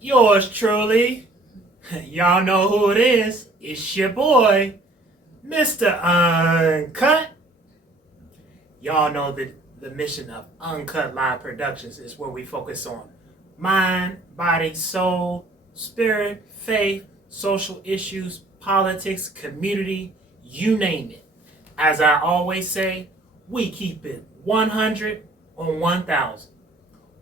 Yours truly. Y'all know who it is. It's your boy, Mr. Uncut. Y'all know that the mission of Uncut Live Productions is where we focus on mind, body, soul, spirit, faith, social issues, politics, community, you name it. As I always say, we keep it 100 on 1,000.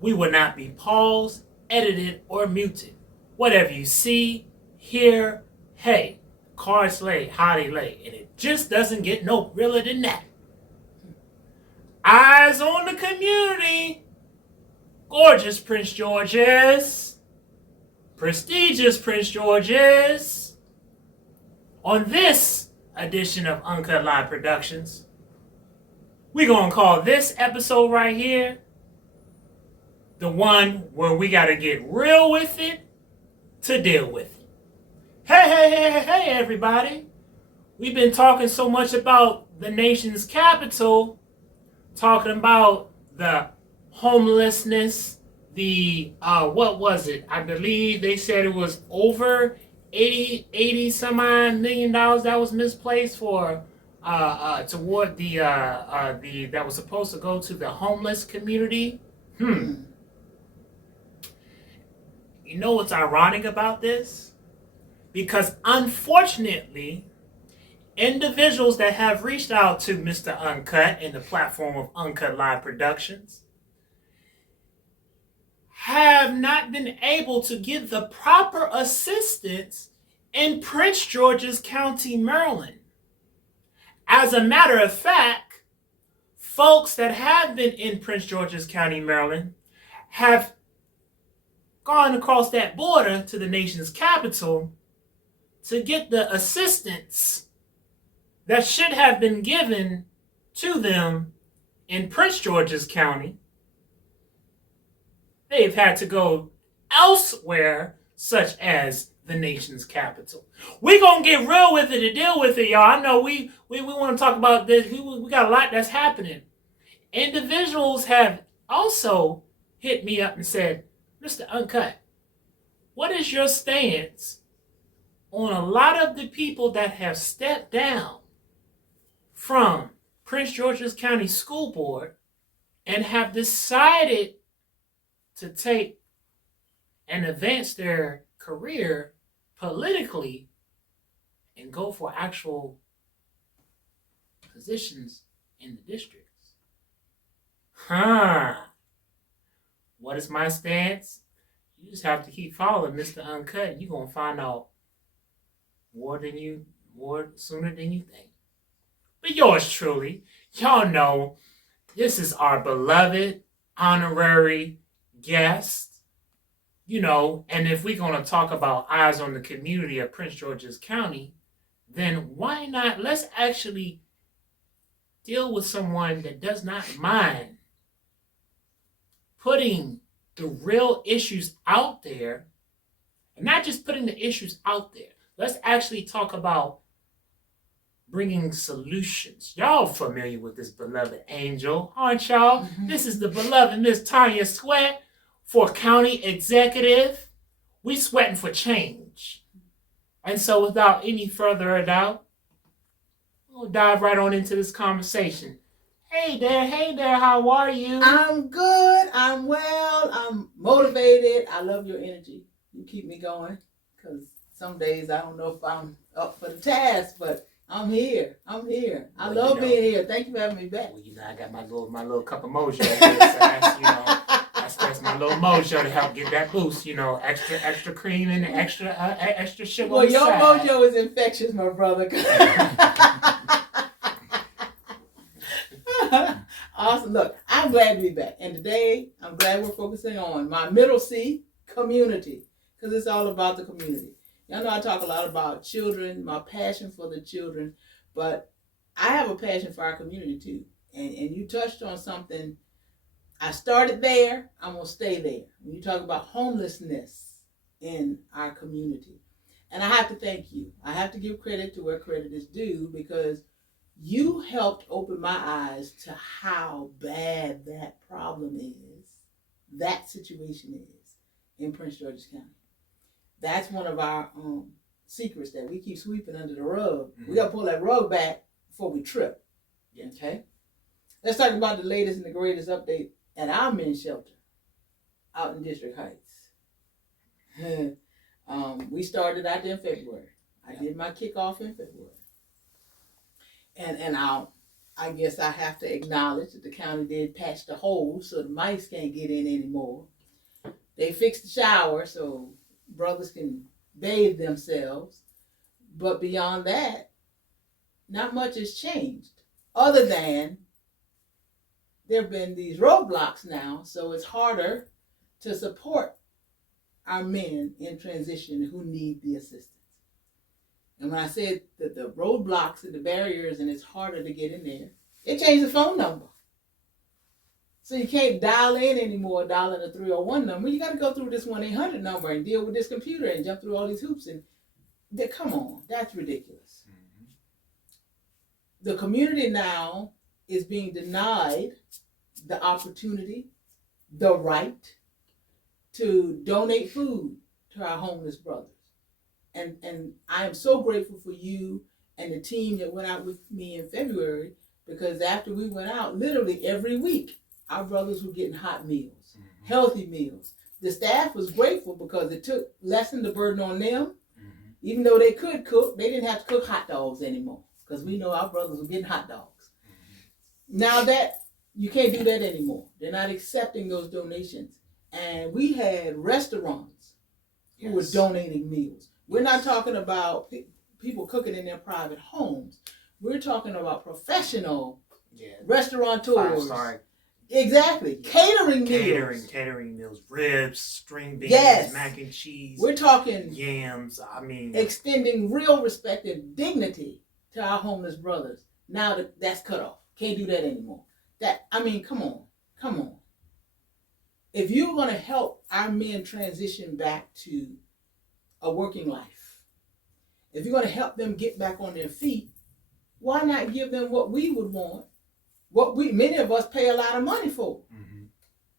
We will not be paused, edited, or muted. Whatever you see, hear, hey, cards lay, how they lay. And it just doesn't get no realer than that. Eyes on the community. Gorgeous Prince Georges. Prestigious Prince Georges. On this edition of Uncut Live Productions, we're going to call this episode right here the one where we got to get real with it to deal with it. Hey, everybody. We've been talking so much about the nation's capital, talking about the homelessness, the, what was it? I believe they said it was over 80 some odd $million that was misplaced for, toward the that was supposed to go to the homeless community. You know what's ironic about this? Because unfortunately, individuals that have reached out to Mr. Uncut in the platform of Uncut Live Productions have not been able to give the proper assistance in Prince George's County, Maryland. As a matter of fact, folks that have been in Prince George's County, Maryland, have gone across that border to the nation's capital to get the assistance that should have been given to them in Prince George's County. They've had to go elsewhere, such as the nation's capital. We're going to get real with it to deal with it, y'all. I know we want to talk about this. We got a lot that's happening. Individuals have also hit me up and said, Mr. Uncut, what is your stance on a lot of the people that have stepped down from Prince George's County School Board and have decided to take and advance their career politically and go for actual positions in the districts? What is my stance? You just have to keep following Mr. Uncut, and you're going to find out more sooner than you think. But yours truly, y'all know this is our beloved honorary guest, and if we're going to talk about eyes on the community of Prince George's County, then why not? Let's actually deal with someone that does not mind putting the real issues out there, and not just putting the issues out there. Let's actually talk about bringing solutions. Y'all familiar with this beloved angel, aren't y'all? Mm-hmm. This is the beloved Miss Tanya Sweat for County Executive. We sweating for change. And so without any further ado, we'll dive right on into this conversation. Hey there, how are you? I'm good, I'm well, I'm motivated. I love your energy. You keep me going, because some days I don't know if I'm up for the task, but I'm here. I love being here. Thank you for having me back. Well, I got my little cup of mojo here, so that's That's my little mojo to help get that boost. Extra cream and extra sugar. Well, on the your side. mojo is infectious, my brother. Awesome. Look, I'm glad to be back. And today, I'm glad we're focusing on my middle C, community, because it's all about the community. Y'all know I talk a lot about children, my passion for the children, but I have a passion for our community too. And you touched on something. I started there, I'm going to stay there. When you talk about homelessness in our community. And I have to thank you. I have to give credit to where credit is due, because you helped open my eyes to how bad that problem is, that situation is in Prince George's County. That's one of our secrets that we keep sweeping under the rug. Mm-hmm. We got to pull that rug back before we trip. Yeah. Okay? Let's talk about the latest and the greatest update at our men's shelter out in District Heights. We started out there in February. I did my kickoff in February. And I guess I have to acknowledge that the county did patch the hole so the mice can't get in anymore. They fixed the shower so brothers can bathe themselves. But beyond that, not much has changed, other than there have been these roadblocks now, so it's harder to support our men in transition who need the assistance. And when I said that the roadblocks and the barriers and it's harder to get in there, it changed the phone number. So you can't dial in anymore, dial in a 301 number. You got to go through this 1-800 number and deal with this computer and jump through all these hoops. And come on, that's ridiculous. Mm-hmm. The community now is being denied the opportunity, the right to donate food to our homeless brothers. And I am so grateful for you and the team that went out with me in February, because after we went out, literally every week, our brothers were getting hot meals, mm-hmm. healthy meals. The staff was grateful because it lessened the burden on them. Mm-hmm. Even though they could cook, they didn't have to cook hot dogs anymore, because we know our brothers were getting hot dogs. Mm-hmm. Now that you can't do that anymore. They're not accepting those donations. And we had restaurants who were donating meals. We're not talking about people cooking in their private homes. We're talking about professional restaurateurs. Sorry. Exactly. Catering meals. Catering meals. Ribs, string beans, mac and cheese. We're talking yams. Extending real respect and dignity to our homeless brothers. Now that's cut off. Can't do that anymore. Come on. If you're going to help our men transition back to a working life, if you're going to help them get back on their feet, why not give them what we would want, many of us pay a lot of money for, mm-hmm.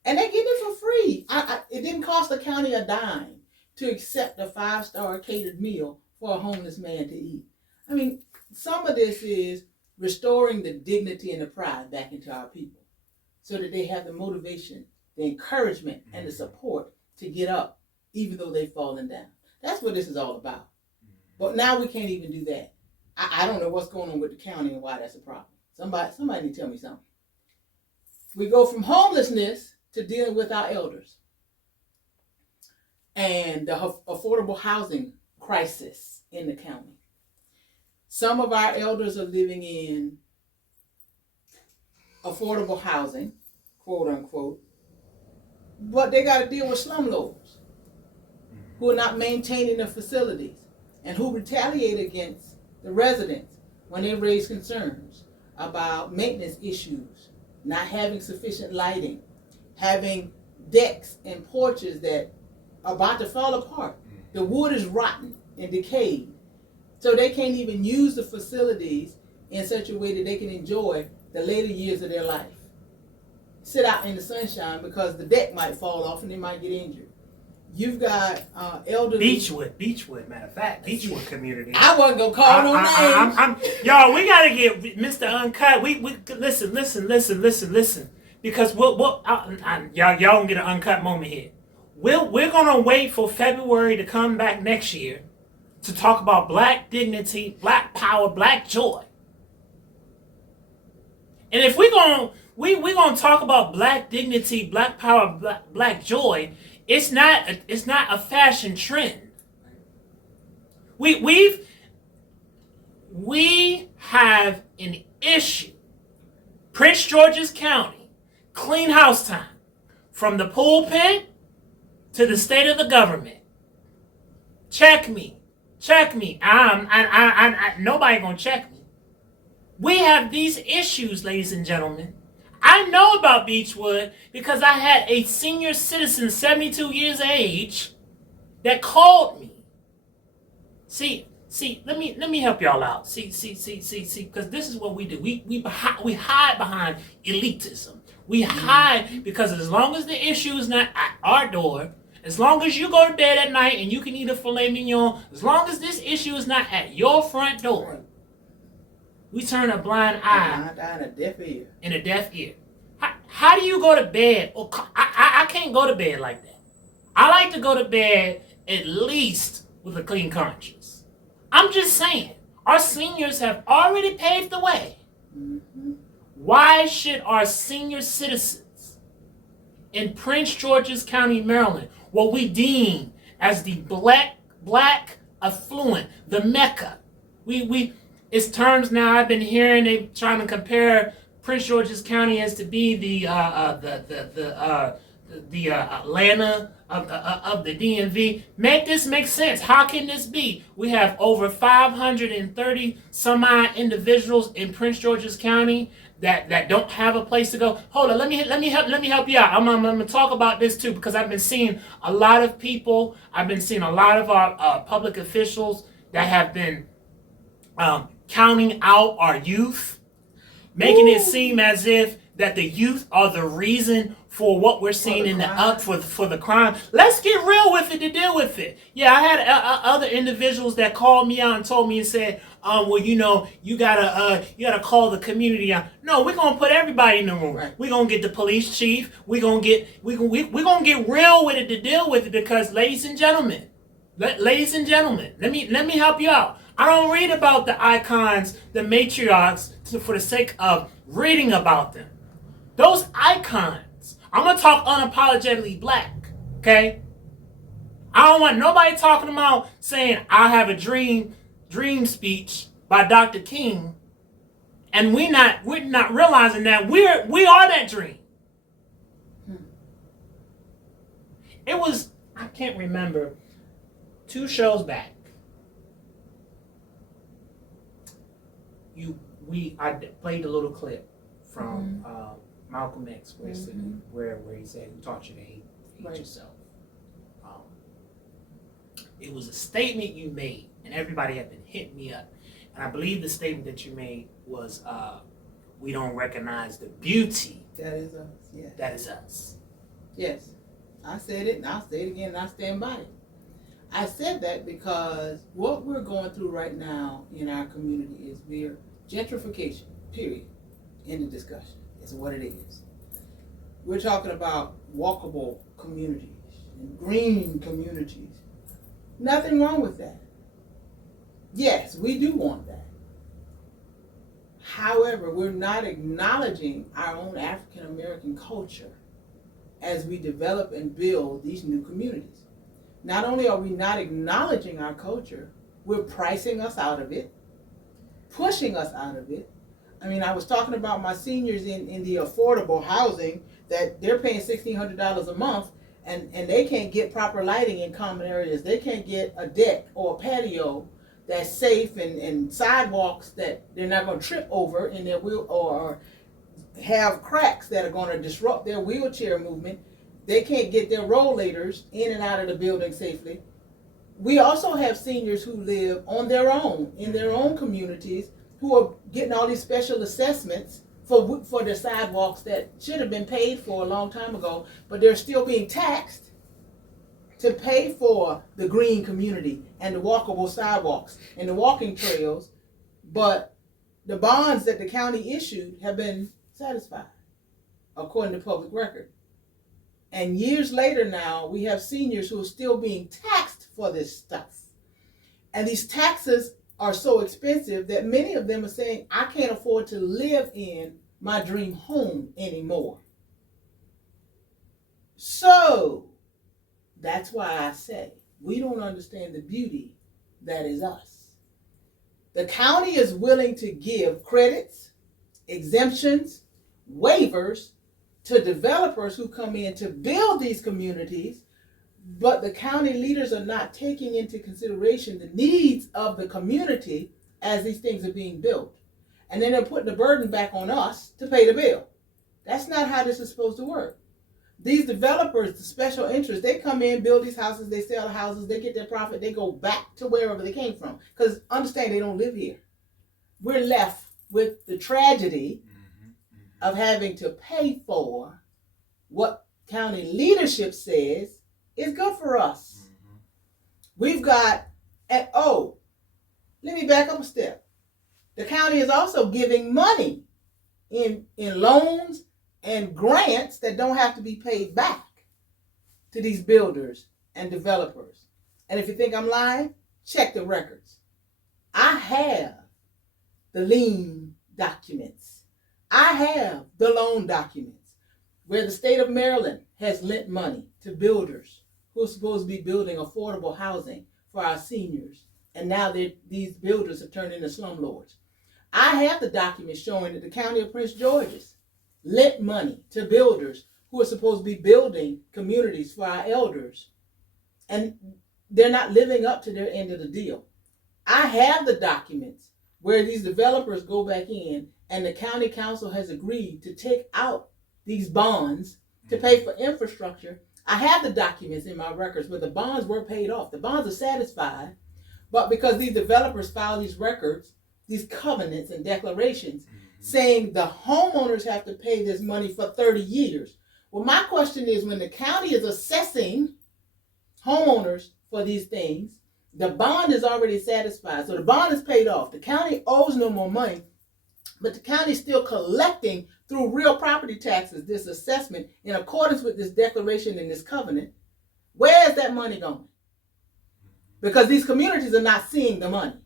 and they get it for free. It didn't cost the county a dime to accept a 5-star catered meal for a homeless man to eat. Some of this is restoring the dignity and the pride back into our people, so that they have the motivation, the encouragement, mm-hmm. and the support to get up, even though they've fallen down. That's what this is all about. Mm-hmm. But now we can't even do that. I don't know what's going on with the county and why that's a problem. Somebody need to tell me something. We go from homelessness to dealing with our elders and the affordable housing crisis in the county. Some of our elders are living in affordable housing, quote unquote, but they got to deal with slumlords who are not maintaining the facilities and who retaliate against the residents when they raise concerns about maintenance issues, not having sufficient lighting, having decks and porches that are about to fall apart. The wood is rotten and decayed, so they can't even use the facilities in such a way that they can enjoy the later years of their life. Sit out in the sunshine because the deck might fall off and they might get injured. You've got elderly... Beechwood, matter of fact, Beechwood community. I wasn't going to call no names. Y'all, we got to get Mr. Uncut. We listen. Because y'all don't get an uncut moment here. We're going to wait for February to come back next year to talk about black dignity, black power, black joy. And if we're going to we're gonna talk about black dignity, black power, black joy. It's not a fashion trend. We have an issue. Prince George's County, clean house time, from the pulpit to the state of the government. Check me. Nobody gonna check me. We have these issues, ladies and gentlemen. I know about Beechwood because I had a senior citizen, 72 years of age, that called me. See, let me help y'all out. See, because this is what we do. We hide behind elitism. We hide because as long as the issue is not at our door, as long as you go to bed at night and you can eat a filet mignon, as long as this issue is not at your front door, we turn a blind eye and a deaf ear. And a deaf ear. How do you go to bed? Oh, I can't go to bed like that. I like to go to bed at least with a clean conscience. I'm just saying, our seniors have already paved the way. Mm-hmm. Why should our senior citizens in Prince George's County, Maryland, what we deem as the black affluent, the Mecca, it's terms now I've been hearing they trying to compare Prince George's County as to be the Atlanta of the DMV. Make this make sense. How can this be? We have over 530 some odd individuals in Prince George's County that don't have a place to go. Hold on, let me help you out. I'm gonna talk about this too because I've been seeing a lot of people. I've been seeing a lot of our public officials that have been counting out our youth, making it seem as if that the youth are the reason for what we're seeing in for the crime. Let's get real with it to deal with it. Yeah, I had other individuals that called me out and told me and said, well, you gotta call the community out. No, we're gonna put everybody in the room. Right. We're gonna get the police chief. We're gonna get real with it to deal with it because, ladies and gentlemen, let me help you out. I don't read about the icons, the matriarchs, for the sake of reading about them. Those icons, I'm going to talk unapologetically black, okay? I don't want nobody talking about saying, I have a dream speech by Dr. King, and we're not realizing that we are that dream. It was, I can't remember, 2 shows back. I played a little clip from Malcolm X where he said, "Who taught you to hate yourself?" It was a statement you made, and everybody had been hitting me up. And I believe the statement that you made was, "We don't recognize the beauty." That is us. Yes. That is us. Yes, I said it, and I'll say it again, and I stand by it. I said that because what we're going through right now in our community is we're gentrification, period. End of discussion. It's what it is. We're talking about walkable communities and green communities. Nothing wrong with that. Yes, we do want that. However, we're not acknowledging our own African American culture as we develop and build these new communities. Not only are we not acknowledging our culture, we're pricing us out of it, pushing us out of it. I mean, I was talking about my seniors in the affordable housing that they're paying $1,600 a month and they can't get proper lighting in common areas. They can't get a deck or a patio that's safe and sidewalks that they're not going to trip over in their wheel or have cracks that are going to disrupt their wheelchair movement. They can't get their rollators in and out of the building safely. We also have seniors who live on their own, in their own communities, who are getting all these special assessments for the sidewalks that should have been paid for a long time ago, but they're still being taxed to pay for the green community and the walkable sidewalks and the walking trails, but the bonds that the county issued have been satisfied, according to public record. And years later now, we have seniors who are still being taxed for this stuff. And these taxes are so expensive that many of them are saying, I can't afford to live in my dream home anymore. So that's why I say we don't understand the beauty that is us. The county is willing to give credits, exemptions, waivers to developers who come in to build these communities, but the county leaders are not taking into consideration the needs of the community as these things are being built. And then they're putting the burden back on us to pay the bill. That's not how this is supposed to work. These developers, the special interests, they come in, build these houses, they sell the houses, they get their profit, they go back to wherever they came from. Because understand, they don't live here. We're left with the tragedy of having to pay for what county leadership says is good for us. We've got, and let me back up a step. The county is also giving money in loans and grants that don't have to be paid back to these builders and developers. And if you think I'm lying, check the records. I have the lien documents. I have the loan documents where the state of Maryland has lent money to builders who are supposed to be building affordable housing for our seniors. And now these builders have turned into slumlords. I have the documents showing that the county of Prince George's lent money to builders who are supposed to be building communities for our elders. And they're not living up to their end of the deal. I have the documents where these developers go back in and the county council has agreed to take out these bonds to pay for infrastructure. I have the documents in my records where the bonds were paid off. The bonds are satisfied, but because these developers filed these records, these covenants and declarations saying the homeowners have to pay this money for 30 years. Well, my question is, when the county is assessing homeowners for these things, the bond is already satisfied. So the bond is paid off. The county owes no more money, but the county is still collecting through real property taxes this assessment in accordance with this declaration and this covenant. Where is that money going? Because these communities are not seeing the money.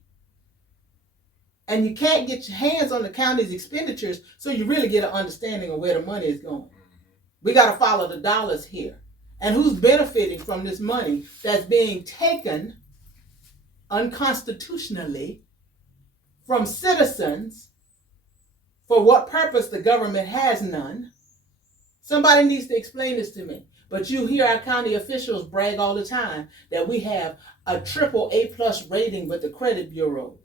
And you can't get your hands on the county's expenditures so you really get an understanding of where the money is going. We got to follow the dollars here. And who's benefiting from this money that's being taken unconstitutionally from citizens? For what purpose? The government has none. Somebody needs to explain this to me. But you hear our county officials brag all the time that we have a AAA+ rating with the credit bureaus.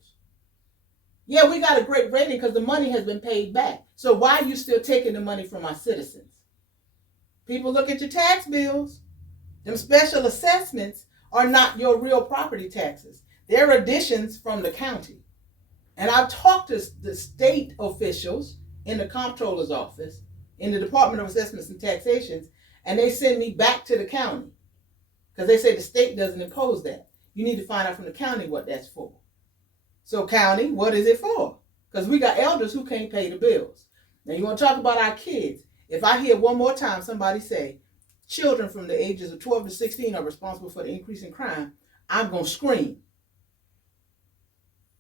Yeah, we got a great rating because the money has been paid back. So why are you still taking the money from our citizens? People, look at your tax bills. Them special assessments are not your real property taxes. They're additions from the county. And I've talked to the state officials in the comptroller's office, in the Department of Assessments and Taxations, and they send me back to the county because they say the state doesn't impose that. You need to find out from the county what that's for. So county, what is it for? Because we got elders who can't pay the bills. Now you want to talk about our kids. If I hear one more time somebody say children from the ages of 12 to 16 are responsible for the increase in crime, I'm going to scream.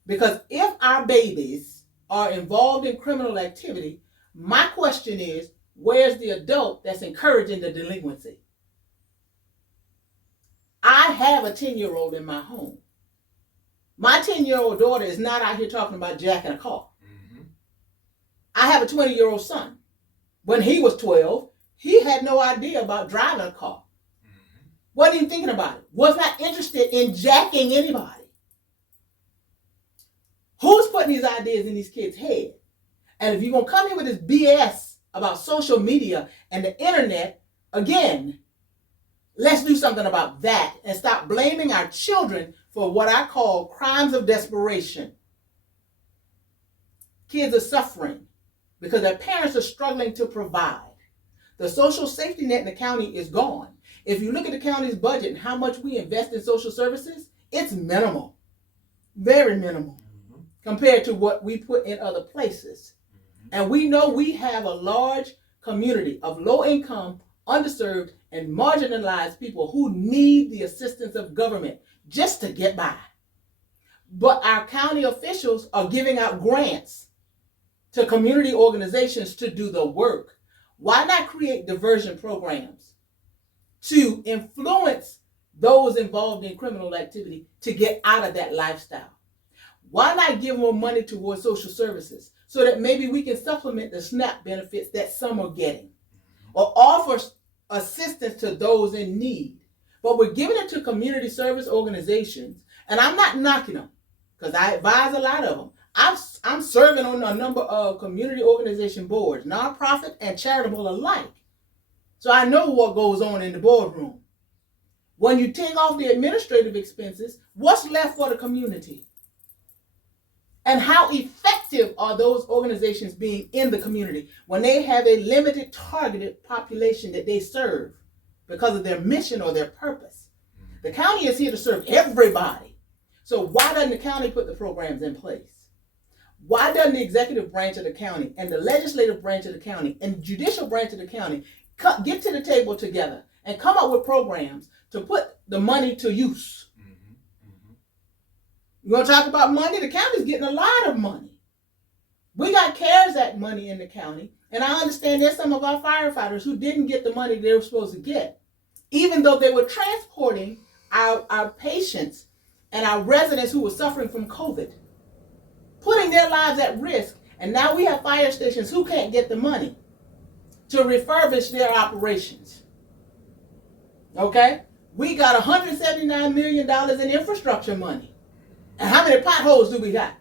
Because if our babies are involved in criminal activity, my question is, where's the adult that's encouraging the delinquency? I have a 10-year-old in my home. My 10-year-old daughter is not out here talking about jacking a car. I have a 20-year-old son. When he was 12, he had no idea about driving a car. Wasn't even thinking about it. Was not interested in jacking anybody. Who's putting these ideas in these kids' head? And if you're going to come in with this BS about social media and the internet, again, let's do something about that and stop blaming our children for what I call crimes of desperation. Kids are suffering because their parents are struggling to provide. The social safety net in the county is gone. If you look at the county's budget and how much we invest in social services, it's minimal, very minimal, compared to what we put in other places. And we know we have a large community of low income, underserved, and marginalized people who need the assistance of government just to get by. But our county officials are giving out grants to community organizations to do the work. Why not create diversion programs to influence those involved in criminal activity to get out of that lifestyle? Why not give more money towards social services so that maybe we can supplement the SNAP benefits that some are getting, or offer assistance to those in need? But we're giving it to community service organizations, and I'm not knocking them because I advise a lot of them. I'm serving on a number of community organization boards, nonprofit and charitable alike. So I know what goes on in the boardroom. When you take off the administrative expenses, what's left for the community? And how effective are those organizations being in the community when they have a limited targeted population that they serve because of their mission or their purpose? The county is here to serve everybody. So why doesn't the county put the programs in place? Why doesn't the executive branch of the county and the legislative branch of the county and the judicial branch of the county get to the table together and come up with programs to put the money to use? You want to talk about money? The county's getting a lot of money. We got CARES Act money in the county, and I understand there's some of our firefighters who didn't get the money they were supposed to get, even though they were transporting our patients and our residents who were suffering from COVID, putting their lives at risk. And now we have fire stations who can't get the money to refurbish their operations. Okay? We got $179 million in infrastructure money. And how many potholes do we got?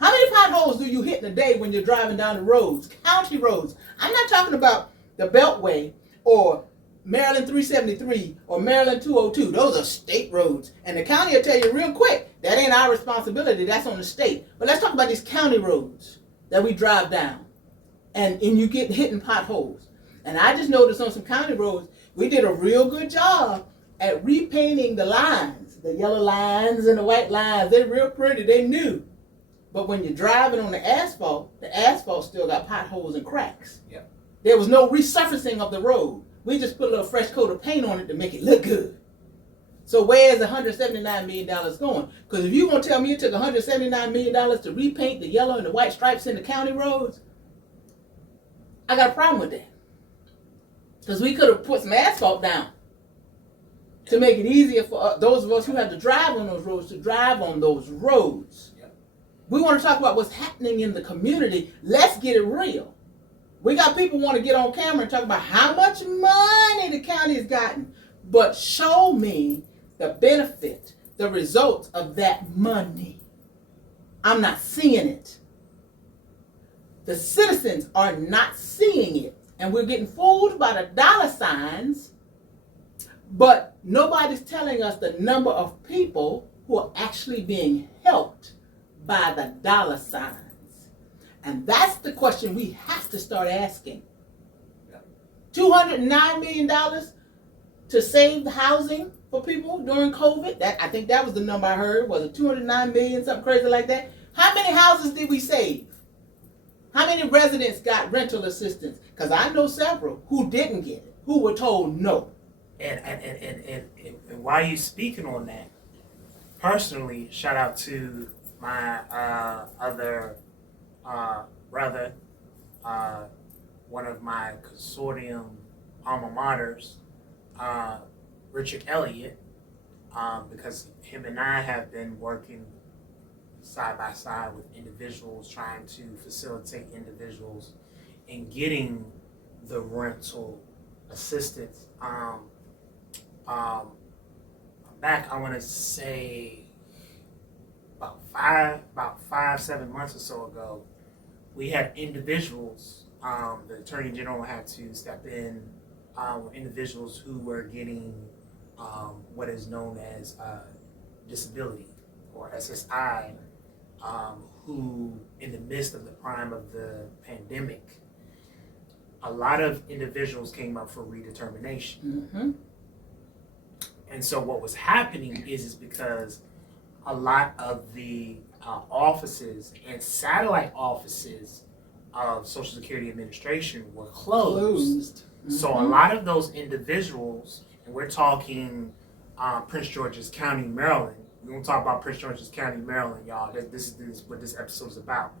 How many potholes do you hit in a day when you're driving down the roads, county roads? I'm not talking about the Beltway or Maryland 373 or Maryland 202. Those are state roads. And the county will tell you real quick, that ain't our responsibility, that's on the state. But let's talk about these county roads that we drive down and you get hit in potholes. And I just noticed on some county roads, we did a real good job at repainting the lines, the yellow lines and the white lines. They're real pretty, they new. But when you're driving on the asphalt still got potholes and cracks. Yep. There was no resurfacing of the road. We just put a little fresh coat of paint on it to make it look good. So where's the $179 million going? Because if you're going to tell me it took $179 million to repaint the yellow and the white stripes in the county roads, I got a problem with that. Because we could have put some asphalt down to make it easier for those of us who have to drive on those roads to drive on those roads. Yep. We want to talk about what's happening in the community. Let's get it real. We got people want to get on camera and talk about how much money the county has gotten. But show me the benefit, the results of that money. I'm not seeing it. The citizens are not seeing it. And we're getting fooled by the dollar signs, but nobody's telling us the number of people who are actually being helped by the dollar signs. And that's the question we have to start asking. $209 million to save the housing for people during COVID. I think that was the number I heard. Was it 209 million, something crazy like that? How many houses did we save? How many residents got rental assistance? Because I know several who didn't get it, who were told no. And while you speaking on that, personally, shout out to my other brother, one of my consortium alma maters, Richard Elliott, because him and I have been working side by side with individuals, trying to facilitate individuals in getting the rental assistance. Back, I want to say about 7 months or so ago, we had individuals, the Attorney General had to step in, individuals who were getting what is known as disability or SSI, who in the midst of the prime of the pandemic, a lot of individuals came up for redetermination. Mm-hmm. And so what was happening is because a lot of the offices and satellite offices of Social Security Administration were closed. Mm-hmm. So a lot of those individuals, and we're talking Prince George's County, Maryland. We're going to talk about Prince George's County, Maryland, y'all. This is what this episode is about.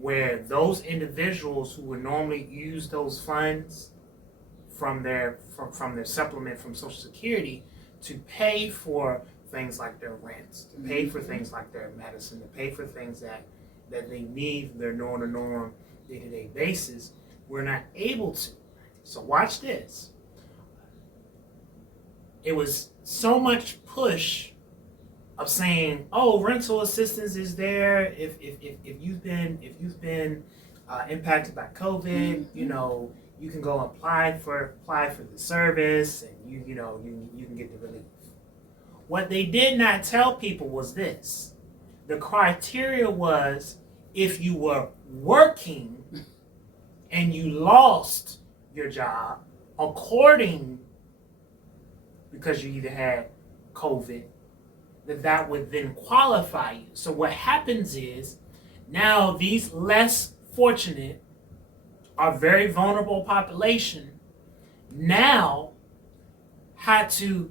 where those individuals who would normally use those funds from their supplement from Social Security to pay for things like their rents, to pay for things like their medicine, to pay for things that they need their norm day-to-day basis, we're not able to. So watch this. It was so much push of saying, "Oh, rental assistance is there if you've been impacted by COVID, you know, you can go apply for the service, and you can get the relief." What they did not tell people was this: the criteria was if you were working and you lost your job because you either had COVID, that would then qualify you. So what happens is now these less fortunate or very vulnerable population now had to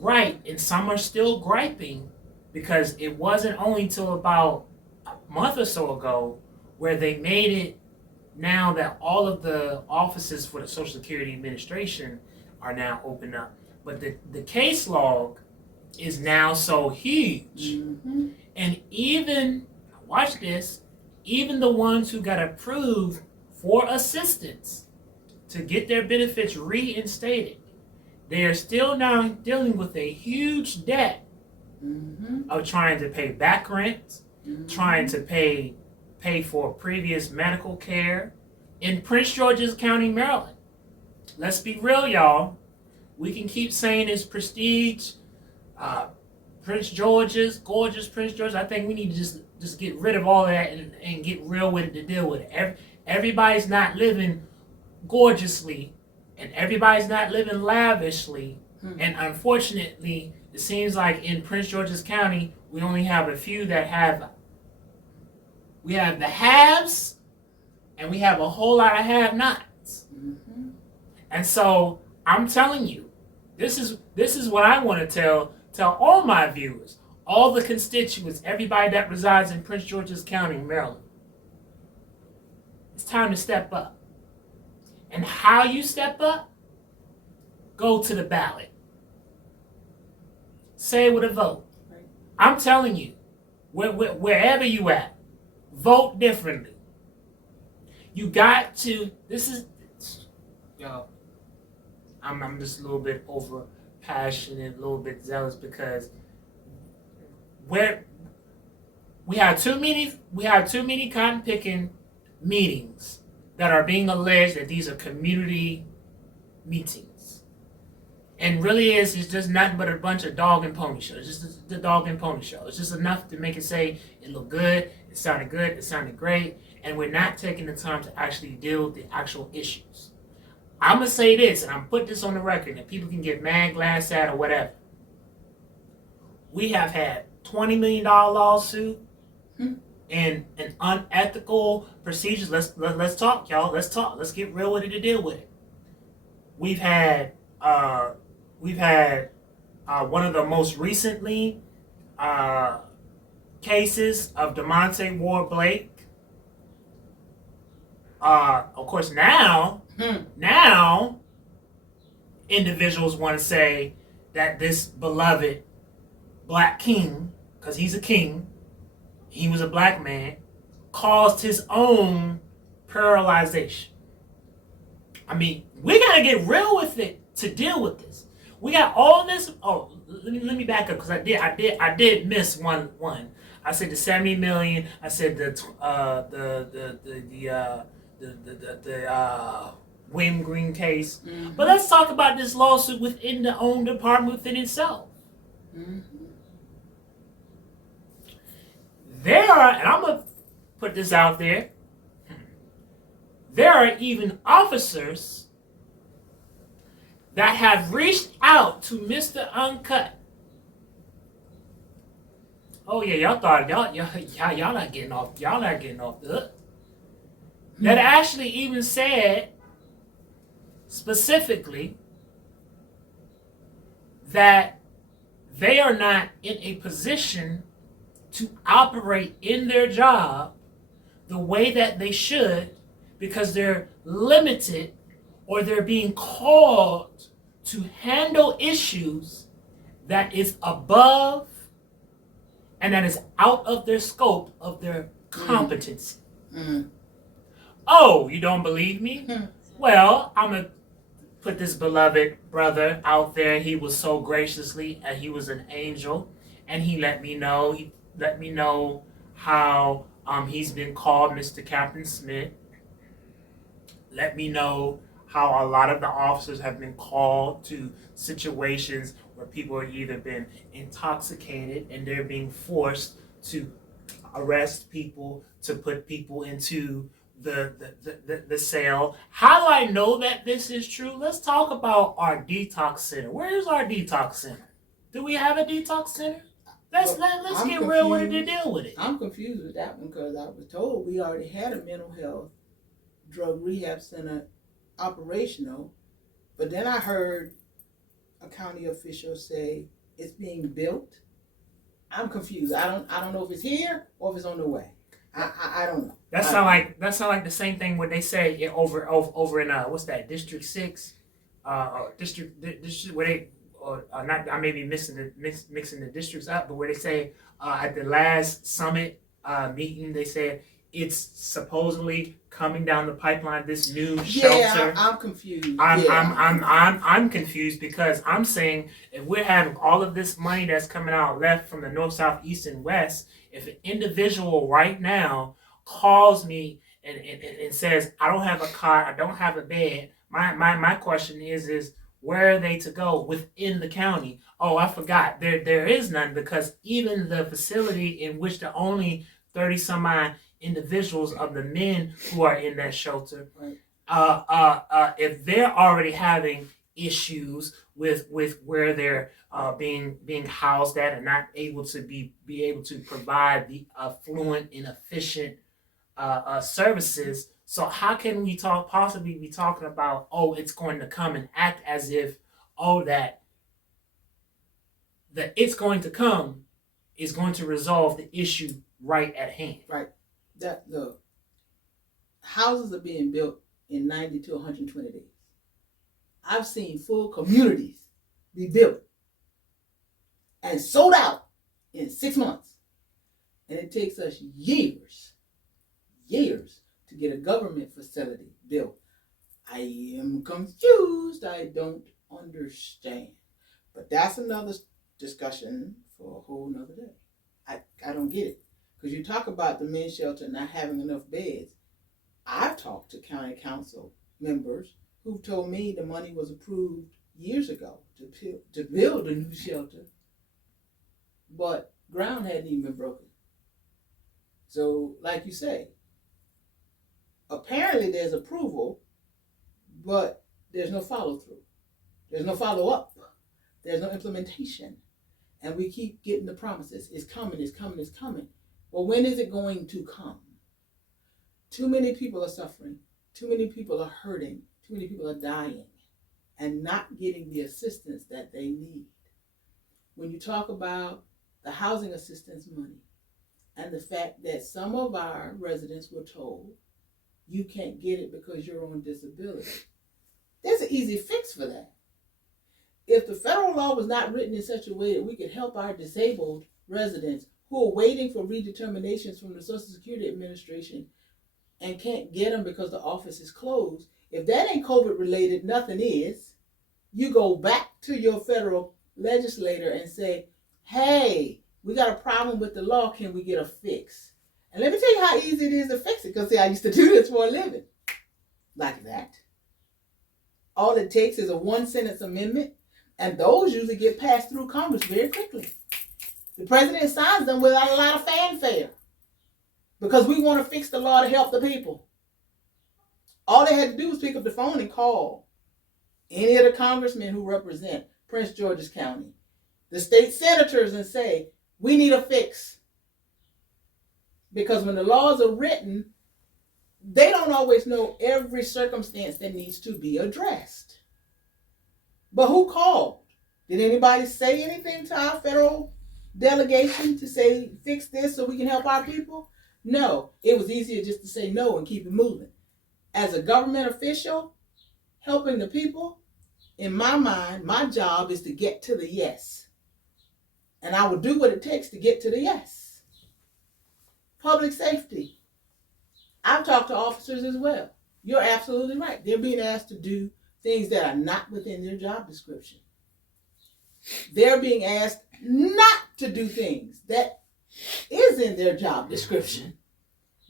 gripe, and some are still griping because it wasn't only till about a month or so ago where they made it now that all of the offices for the Social Security Administration are now open up. But the case log is now so huge. And even, watch this, even the ones who got approved for assistance to get their benefits reinstated, they are still now dealing with a huge debt of trying to pay back rent, trying to pay for previous medical care in Prince George's County, Maryland. Let's be real, y'all. We can keep saying it's prestige, Prince George's, gorgeous Prince George. I think we need to just get rid of all of that and get real with it to deal with it. Everybody's not living gorgeously, and everybody's not living lavishly. And unfortunately, it seems like in Prince George's County, we only have a few that have. We have the haves, and we have a whole lot of have-nots. And so I'm telling you, this is what I want to tell all my viewers, all the constituents, everybody that resides in Prince George's County, Maryland. It's time to step up. And how you step up? Go to the ballot. Say it with a vote. I'm telling you, wherever you at, vote differently. You got to. Y'all. I'm just a little bit over passionate, a little bit zealous because we have too many cotton picking meetings that are being alleged that these are community meetings, and really it's just nothing but a bunch of dog and pony shows. It's just the dog and pony show. It's just enough to make it say it looked good, it sounded great, and we're not taking the time to actually deal with the actual issues. I'm going to say this, and I'm put this on the record, and people can get mad, glad, sad, or whatever. We have had $20 million lawsuit and unethical procedures. Let's talk, y'all. Let's talk. Let's get real with it to deal with it. We've had one of the most recently cases of DeMonte Ward Blake. Of course, now individuals want to say that this beloved black king, because he's a king, he was a black man, caused his own paralyzation. I mean, we got to get real with it to deal with this. We got all this. Oh, let me back up because I did miss one. I said the 70 million. I said the William Green case. But let's talk about this lawsuit within the own department within itself. There are, and I'm gonna put this out there. There are even officers that have reached out to Mr. Uncut. Oh yeah, y'all thought y'all not getting off the hook. That actually even said specifically that they are not in a position to operate in their job the way that they should because they're limited or they're being called to handle issues that is above and that is out of their scope of their competency. Oh, you don't believe me? Well, I'm going to put this beloved brother out there. He was so graciously, and he was an angel, and he let me know. He let me know how he's been called Mr. Captain Smith. Let me know how a lot of the officers have been called to situations where people have either been intoxicated and they're being forced to arrest people, to put people into the cell. How do I know that this is true? Let's talk about our detox center. Where is our detox center? Do we have a detox center? Let's get real with it and deal with it. I'm confused with that one because I was told we already had a mental health drug rehab center operational, but then I heard a county official say it's being built. I'm confused. I don't know if it's here or if it's on the way. I don't know. That sound like the same thing when they say over in what's that, District 6, district where they not, I may be mixing the districts up, but where they say at the last summit meeting they said it's supposedly coming down the pipeline, this new shelter. Yeah, I'm confused. I'm confused because I'm saying if we're having all of this money that's coming out left from the north, south, east, and west, if an individual right now calls me and says, I don't have a car, I don't have a bed, my question is where are they to go within the county? Oh, I forgot. There is none because even the facility in which the only 30 some odd individuals of the men who are in that shelter, right. If they're already having issues with where they're being housed at and not able to be able to provide the fluent and efficient services, so how can we possibly be talking about, oh, it's going to come and act as if, oh, that it's going to come is going to resolve the issue right at hand. Right. That the houses are being built in 90 to 120 days. I've seen full communities be built and sold out in 6 months. And it takes us years to get a government facility built. I am confused. I don't understand. But that's another discussion for a whole nother day. I don't get it. Because you talk about the men's shelter not having enough beds. I've talked to county council members who've told me the money was approved years ago to build a new shelter, but ground hadn't even been broken. So, like you say, apparently there's approval, but there's no follow-through. There's no follow-up. There's no implementation. And we keep getting the promises. It's coming, it's coming, it's coming. Well, when is it going to come? Too many people are suffering. Too many people are hurting. Too many people are dying and not getting the assistance that they need. When you talk about the housing assistance money and the fact that some of our residents were told you can't get it because you're on disability, there's an easy fix for that. If the federal law was not written in such a way that we could help our disabled residents who are waiting for redeterminations from the Social Security Administration and can't get them because the office is closed, if that ain't COVID related, nothing is. You go back to your federal legislator and say, hey, we got a problem with the law, can we get a fix? And let me tell you how easy it is to fix it, because see, I used to do this for a living. Like that. All it takes is a one-sentence amendment, and those usually get passed through Congress very quickly. The president signs them without a lot of fanfare because we want to fix the law to help the people. All they had to do was pick up the phone and call any of the congressmen who represent Prince George's County, the state senators, and say, we need a fix. Because when the laws are written, they don't always know every circumstance that needs to be addressed. But who called? Did anybody say anything to our federal delegation to say, fix this so we can help our people? No, it was easier just to say no and keep it moving. As a government official, helping the people, in my mind, my job is to get to the yes. And I will do what it takes to get to the yes. Public safety. I've talked to officers as well. You're absolutely right. They're being asked to do things that are not within their job description. They're being asked not to do things that is in their job description.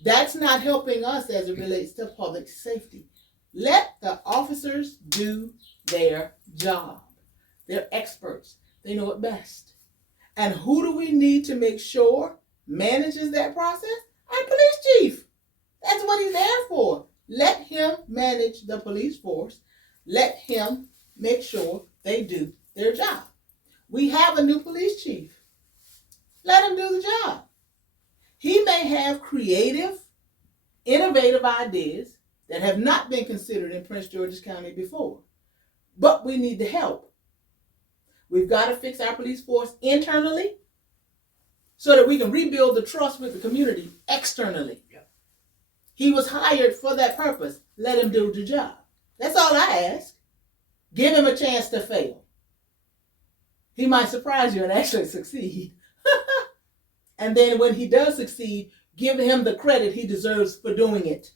That's not helping us as it relates to public safety. Let the officers do their job. They're experts. They know it best. And who do we need to make sure manages that process? Our police chief. That's what he's there for. Let him manage the police force. Let him make sure they do their job. We have a new police chief. Let him do the job. He may have creative, innovative ideas that have not been considered in Prince George's County before. But we need the help. We've got to fix our police force internally so that we can rebuild the trust with the community externally. Yep. He was hired for that purpose. Let him do the job. That's all I ask. Give him a chance to fail. He might surprise you and actually succeed. And then when he does succeed, give him the credit he deserves for doing it.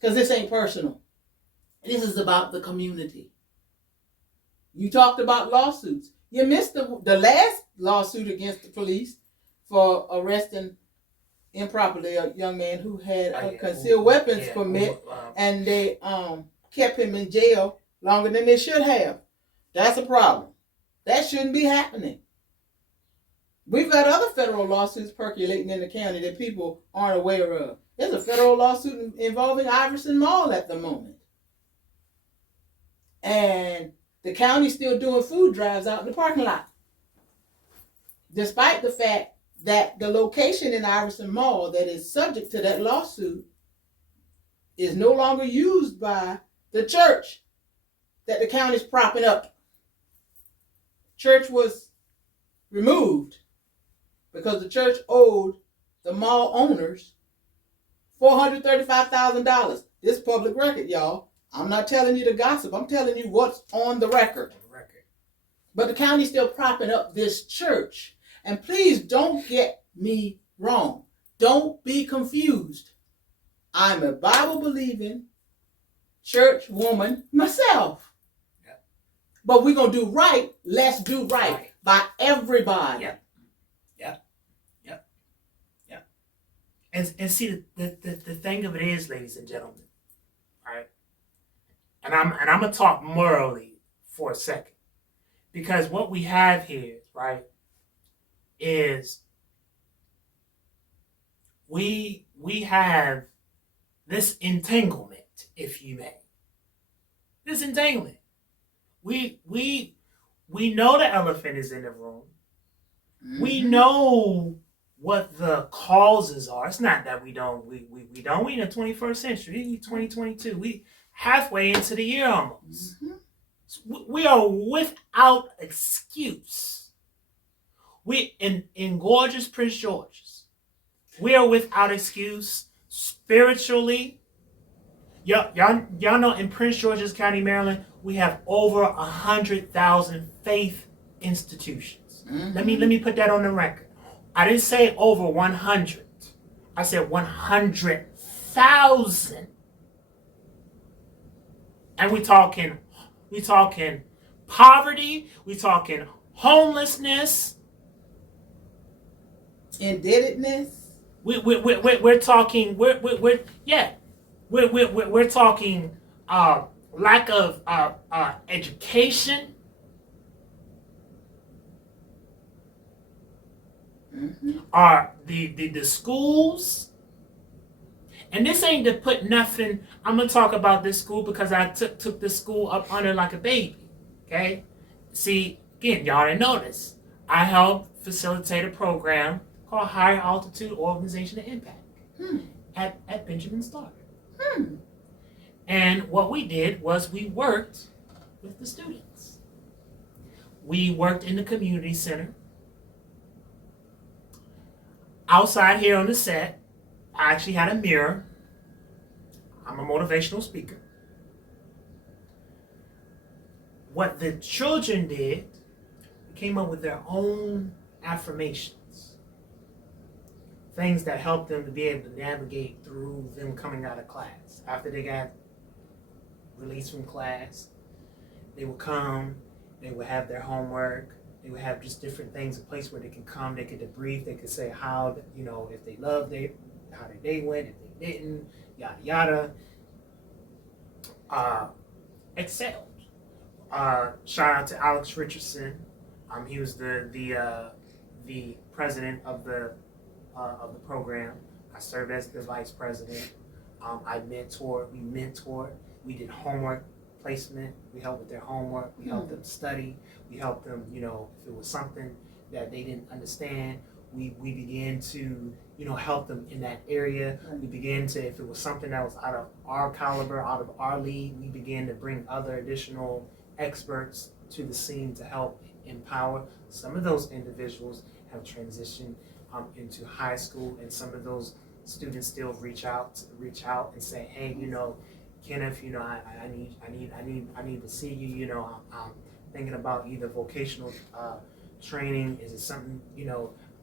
Because this ain't personal. This is about the community. You talked about lawsuits. You missed the last lawsuit against the police for arresting improperly a young man who had a concealed weapons permit, and they kept him in jail longer than they should have. That's a problem. That shouldn't be happening. We've got other federal lawsuits percolating in the county that people aren't aware of. There's a federal lawsuit involving Iverson Mall at the moment. And the county's still doing food drives out in the parking lot. Despite the fact that the location in Iverson Mall that is subject to that lawsuit is no longer used by the church that the county's propping up. Church was removed because the church owed the mall owners $435,000. This public record, y'all. I'm not telling you the gossip. I'm telling you what's on the record. But the county's still propping up this church. And please don't get me wrong. Don't be confused. I'm a Bible-believing church woman myself. Yep. But we're going to do right. Let's do right by everybody. Yep. And see, the thing of it is, ladies and gentlemen, right? And I'm going to talk morally for a second. Because what we have here, right, is we have this entanglement, if you may. This entanglement. We know the elephant is in the room. Mm-hmm. We know what the causes are. It's not that we don't. We in the 21st century, 2022. We halfway into the year almost. Mm-hmm. We are without excuse. We in gorgeous Prince George's. We are without excuse spiritually. Y'all know in Prince George's County, Maryland, we have over 100,000 faith institutions. Mm-hmm. Let me put that on the record. I didn't say over 100. I said 100,000. And we talking poverty, we talking homelessness, indebtedness. We're talking lack of education. Mm-hmm. Are the schools. And this ain't to put nothing. I'm gonna talk about this school because I took this school up under like a baby. Okay? See, again, y'all didn't know this. I helped facilitate a program called Higher Altitude Organization of Impact at Benjamin Stark. And what we did was we worked with the students. We worked in the community center. Outside here on the set, I actually had a mirror. I'm a motivational speaker. What the children did, came up with their own affirmations, things that helped them to be able to navigate through them coming out of class. After they got released from class, they would come, they would have their homework, they would have just different things, a place where they can come, they could debrief, they could say how, if they loved it, how their day went, if they didn't, yada yada. Excelled. Shout out to Alex Richardson. He was the president of the program. I served as the vice president. We mentored. We did homework placement. We helped with their homework. We helped them study. We helped them, if it was something that they didn't understand, we began to, help them in that area. We began to, if it was something that was out of our caliber, out of our league, we began to bring other additional experts to the scene to help empower. Some of those individuals have transitioned into high school, and some of those students still reach out and say, hey, Kenneth, I need to see you. I'm thinking about either vocational training. Is it something,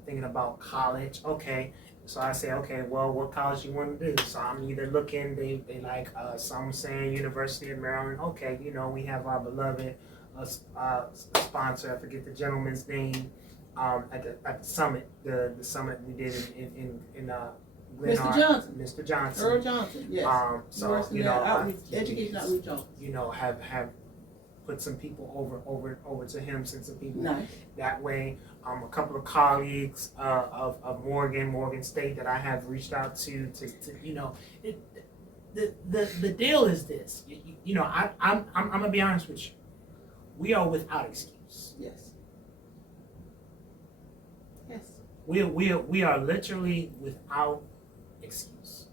thinking about college? Okay. So I say, okay, well, what college you want to do? So I'm either looking, they like, some saying University of Maryland. Okay, we have our beloved sponsor, I forget the gentleman's name, at the summit, the summit we did in Mr. Johnson. Mr. Johnson. Earl Johnson, yes. So, Education Outreach Office. Have put some people over to him, sent some people that way. A couple of colleagues of Morgan State that I have reached out to the deal is this. I'm gonna be honest with you. We are without excuse. Yes. Yes. We are literally without excuse.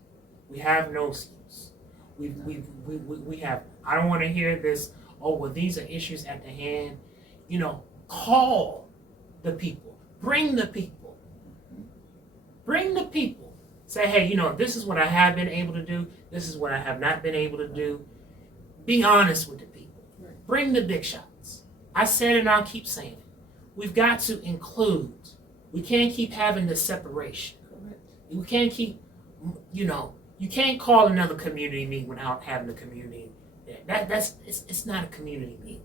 We have no excuse. We have. I don't want to hear this. Oh, well, these are issues at the hand. Call the people. Bring the people. Bring the people. Say, hey, this is what I have been able to do. This is what I have not been able to do. Be honest with the people. Right. Bring the big shots. I said it and I'll keep saying it. We've got to include. We can't keep having this separation. Correct. We can't keep, you can't call another community meeting without having a community. It's not a community meeting.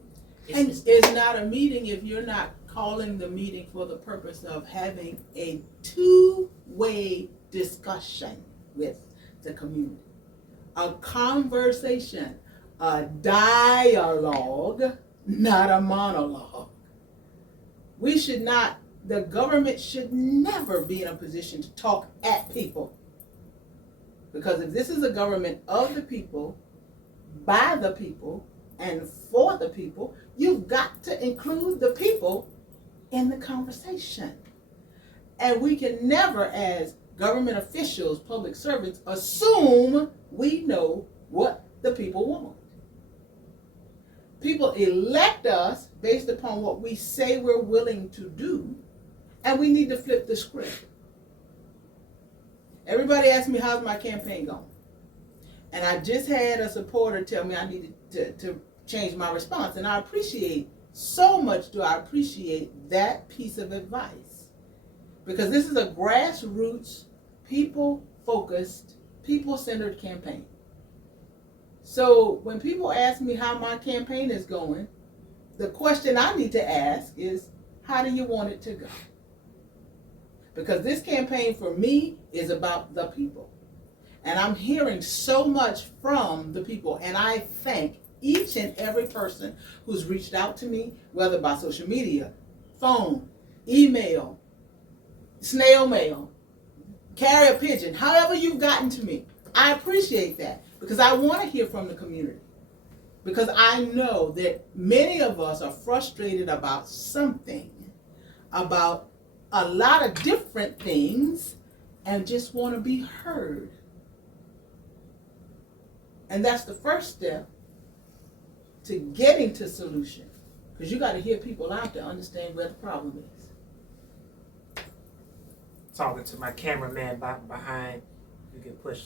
It's not a meeting if you're not calling the meeting for the purpose of having a two-way discussion with the community. A conversation, a dialogue, not a monologue. The government should never be in a position to talk at people. Because if this is a government of the people, by the people, and for the people, you've got to include the people in the conversation. And we can never, as government officials, public servants, assume we know what the people want. People elect us based upon what we say we're willing to do, and we need to flip the script. Everybody asks me, how's my campaign going? And I just had a supporter tell me I needed to change my response. And I appreciate, so much do I appreciate that piece of advice. Because this is a grassroots, people-focused, people-centered campaign. So when people ask me how my campaign is going, the question I need to ask is, how do you want it to go? Because this campaign for me is about the people. And I'm hearing so much from the people, and I thank each and every person who's reached out to me, whether by social media, phone, email, snail mail, carrier pigeon, however you've gotten to me. I appreciate that because I want to hear from the community. Because I know that many of us are frustrated about something, about a lot of different things, and just want to be heard. And that's the first step to getting to solution. Because you got to hear people out to understand where the problem is. Talking to my cameraman behind You can push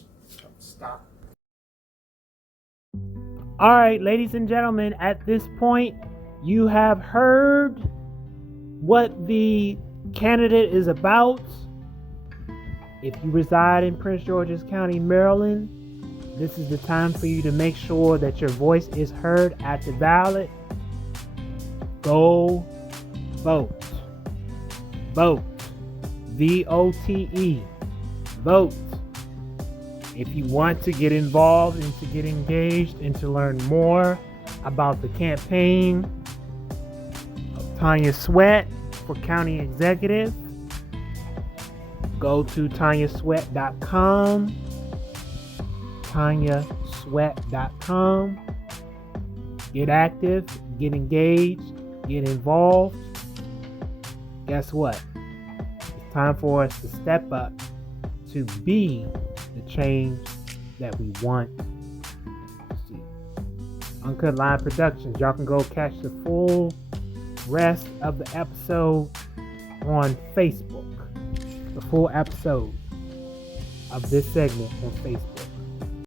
stop. All right, ladies and gentlemen, at this point, you have heard what the candidate is about. If you reside in Prince George's County, Maryland, this is the time for you to make sure that your voice is heard at the ballot. Go vote. Vote. VOTE. Vote. If you want to get involved and to get engaged and to learn more about the campaign of Tanya Sweat for county executive, go to tanyasweat.com. tanyasweat.com. Get active, get engaged, get involved. Guess what? It's time for us to step up to be the change that we want to see. Uncut Live Productions. Y'all can go catch the full rest of the episode on Facebook. The full episode of this segment on Facebook.